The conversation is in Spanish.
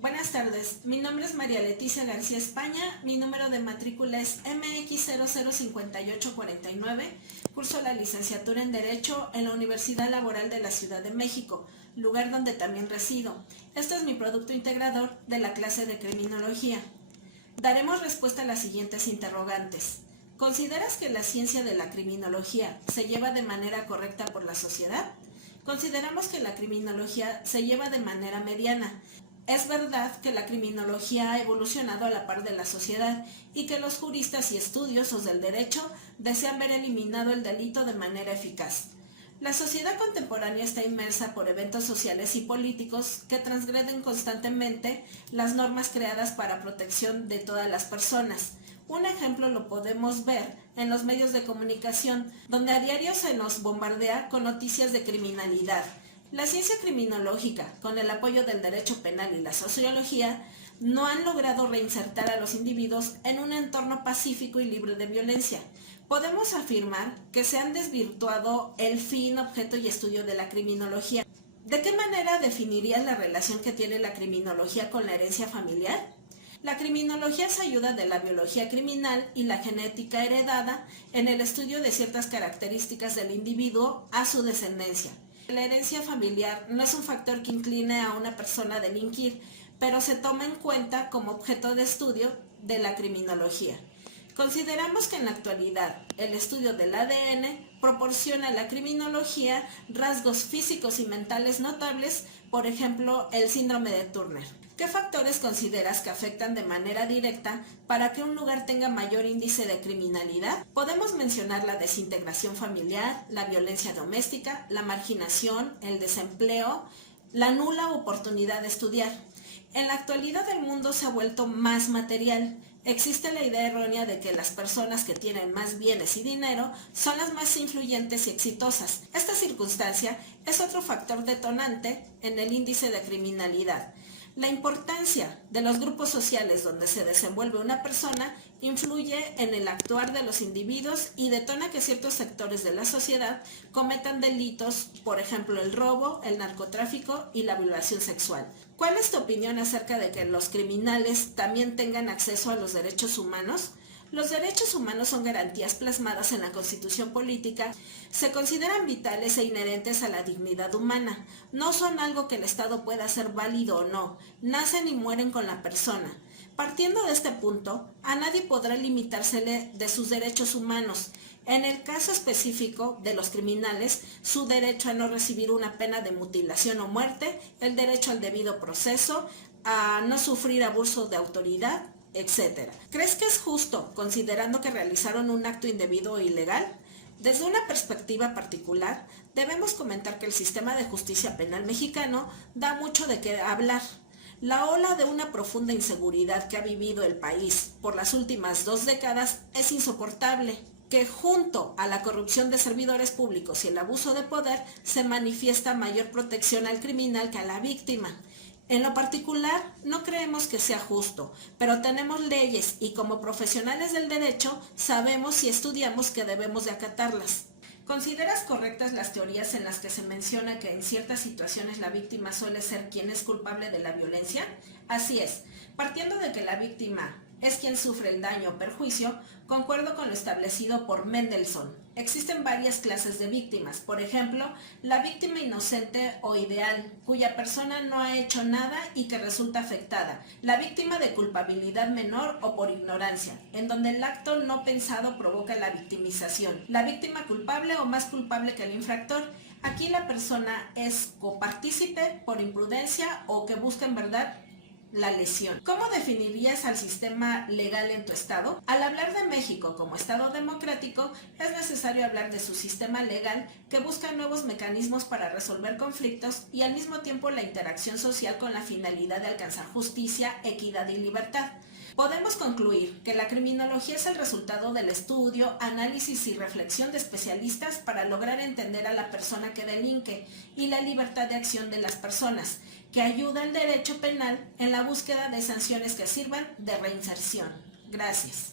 Buenas tardes, mi nombre es María Leticia García España, mi número de matrícula es MX005849, curso la licenciatura en Derecho en la Universidad Laboral de la Ciudad de México, lugar donde también resido. Este es mi producto integrador de la clase de Criminología. Daremos respuesta a las siguientes interrogantes. ¿Consideras que la ciencia de la criminología se lleva de manera correcta por la sociedad? Consideramos que la criminología se lleva de manera mediana. Es verdad que la criminología ha evolucionado a la par de la sociedad y que los juristas y estudiosos del derecho desean ver eliminado el delito de manera eficaz. La sociedad contemporánea está inmersa por eventos sociales y políticos que transgreden constantemente las normas creadas para protección de todas las personas. Un ejemplo lo podemos ver en los medios de comunicación, donde a diario se nos bombardea con noticias de criminalidad. La ciencia criminológica, con el apoyo del derecho penal y la sociología, no han logrado reinsertar a los individuos en un entorno pacífico y libre de violencia. Podemos afirmar que se han desvirtuado el fin, objeto y estudio de la criminología. ¿De qué manera definirías la relación que tiene la criminología con la herencia familiar? La criminología es ayuda de la biología criminal y la genética heredada en el estudio de ciertas características del individuo a su descendencia. La herencia familiar no es un factor que incline a una persona a delinquir, pero se toma en cuenta como objeto de estudio de la criminología. Consideramos que en la actualidad el estudio del ADN proporciona a la criminología rasgos físicos y mentales notables, por ejemplo, el síndrome de Turner. ¿Qué factores consideras que afectan de manera directa para que un lugar tenga mayor índice de criminalidad? Podemos mencionar la desintegración familiar, la violencia doméstica, la marginación, el desempleo, la nula oportunidad de estudiar. En la actualidad el mundo se ha vuelto más material. Existe la idea errónea de que las personas que tienen más bienes y dinero son las más influyentes y exitosas. Esta circunstancia es otro factor detonante en el índice de criminalidad. La importancia de los grupos sociales donde se desenvuelve una persona influye en el actuar de los individuos y detona que ciertos sectores de la sociedad cometan delitos, por ejemplo el robo, el narcotráfico y la violación sexual. ¿Cuál es tu opinión acerca de que los criminales también tengan acceso a los derechos humanos? Los derechos humanos son garantías plasmadas en la Constitución política, se consideran vitales e inherentes a la dignidad humana, no son algo que el Estado pueda hacer válido o no, nacen y mueren con la persona. Partiendo de este punto, a nadie podrá limitársele de sus derechos humanos. En el caso específico de los criminales, su derecho a no recibir una pena de mutilación o muerte, el derecho al debido proceso, a no sufrir abuso de autoridad, etc. ¿Crees que es justo, considerando que realizaron un acto indebido o ilegal? Desde una perspectiva particular, debemos comentar que el sistema de justicia penal mexicano da mucho de qué hablar. La ola de una profunda inseguridad que ha vivido el país por las últimas 2 décadas es insoportable, que junto a la corrupción de servidores públicos y el abuso de poder se manifiesta mayor protección al criminal que a la víctima. En lo particular, no creemos que sea justo, pero tenemos leyes y como profesionales del derecho sabemos y estudiamos que debemos de acatarlas. ¿Consideras correctas las teorías en las que se menciona que en ciertas situaciones la víctima suele ser quien es culpable de la violencia? Así es, partiendo de que la víctima es quien sufre el daño o perjuicio, concuerdo con lo establecido por Mendelssohn. Existen varias clases de víctimas, por ejemplo, la víctima inocente o ideal, cuya persona no ha hecho nada y que resulta afectada, la víctima de culpabilidad menor o por ignorancia, en donde el acto no pensado provoca la victimización, la víctima culpable o más culpable que el infractor. Aquí la persona es copartícipe por imprudencia o que busca en verdad la lesión. ¿Cómo definirías al sistema legal en tu estado? Al hablar de México como estado democrático, es necesario hablar de su sistema legal que busca nuevos mecanismos para resolver conflictos y al mismo tiempo la interacción social con la finalidad de alcanzar justicia, equidad y libertad. Podemos concluir que la criminología es el resultado del estudio, análisis y reflexión de especialistas para lograr entender a la persona que delinque y la libertad de acción de las personas, que ayuda al derecho penal en la búsqueda de sanciones que sirvan de reinserción. Gracias.